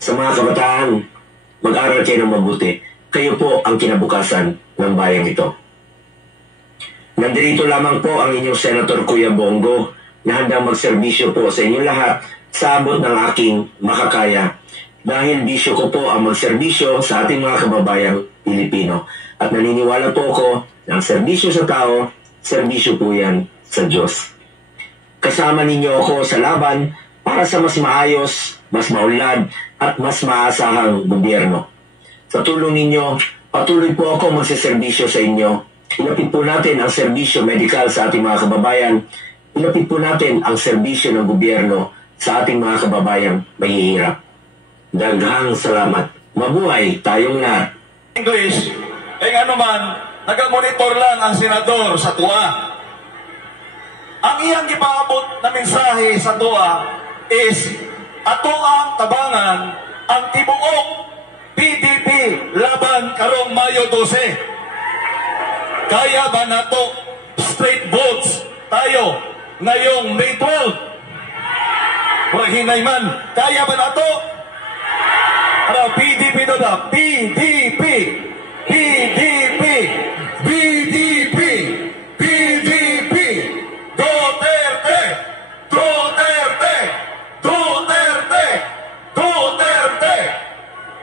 Sa mga kabataan, mag-aral kayo ng mabuti. Kayo po ang kinabukasan ng bayang ito. Nandito lamang po ang inyong Senator Kuya Bongo na handang magserbisyo po sa inyong lahat sa abot ng aking makakaya. Dahil bisyo ko po ang magserbisyo sa ating mga kababayang Pilipino. At naniniwala po ako na ang serbisyo sa tao, serbisyo po yan sa Diyos. Kasama ninyo ako sa laban para sa mas maayos, mas maunlad at mas maasahang gobyerno. Sa tulong ninyo, patuloy po ako magseserbisyo sa inyo. Ilapit po natin ang serbisyo medikal sa ating mga kababayan. Ilapit po natin ang serbisyo ng gobyerno sa ating mga kababayang mahihirap. Daghang salamat. Mabuhay tayong lahat. English, ano man, nag-monitor lang ang senador sa TUA. Ang iyang ipaabot na mensahe sa TUA is, ato ang tabangan ang tibuok PDP laban karong Mayo 12. Kaya ba nato straight votes tayo ngayong May 12? Hinay man, kaya ba nato? PDP na ba? PDP! PDP! PDP! PDP! Duterte! Duterte! Duterte! Duterte!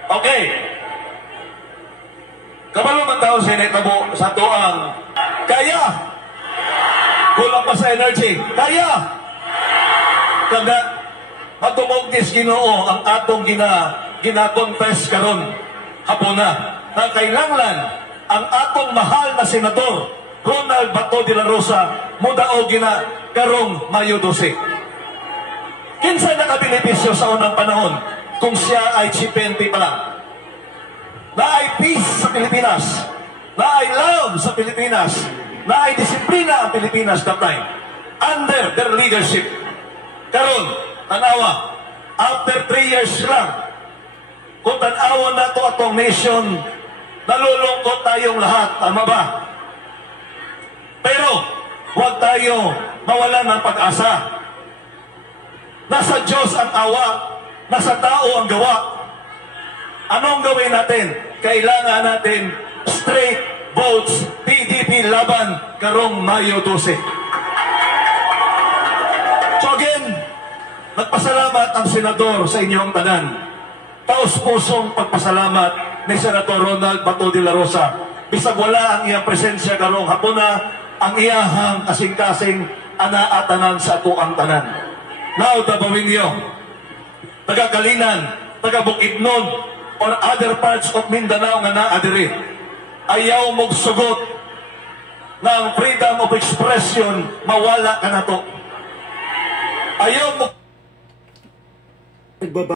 Okay. Kabalo man tao sinitabo sa tuang kaya! Kulang pa sa energy. Kaya! Kada matungogtis Ginoo ang atong gina-confess karon hapon na kailangan ang atong mahal na senador Ronald Bato de la Rosa mudaog gina karong Mayo 12. Kinsa nakabenepisyo sa unang panahon kung siya ay chipente pa lang? Na ay peace sa Pilipinas, na ay love sa Pilipinas, na ay disiplina ang Pilipinas that time under their leadership. Karon tanawa, after 3 years lang, kung tanawan na ito atong nation, nalulungkot tayong lahat, tama ba? Pero, huwag tayo mawalan ng pag-asa. Nasa Diyos ang awa, nasa tao ang gawa. Anong gawin natin? Kailangan natin straight votes, PDP laban karong Mayo 12. So again, nagpasalamat ang senador sa inyong tanan. Taos-pusong pagpasalamat ni Senator Ronald Bato de la Rosa. Bisag wala ang iyang presensya karong hapon na ang iyahang kasing-kasing ana-atanan sa ato ang tanan. Now, tabawin niyo, taga-Kalinan, taga-Bukidnon, or other parts of Mindanao nga naadiri, ayaw mong sugot ng freedom of expression, mawala ka na to. Ayaw mo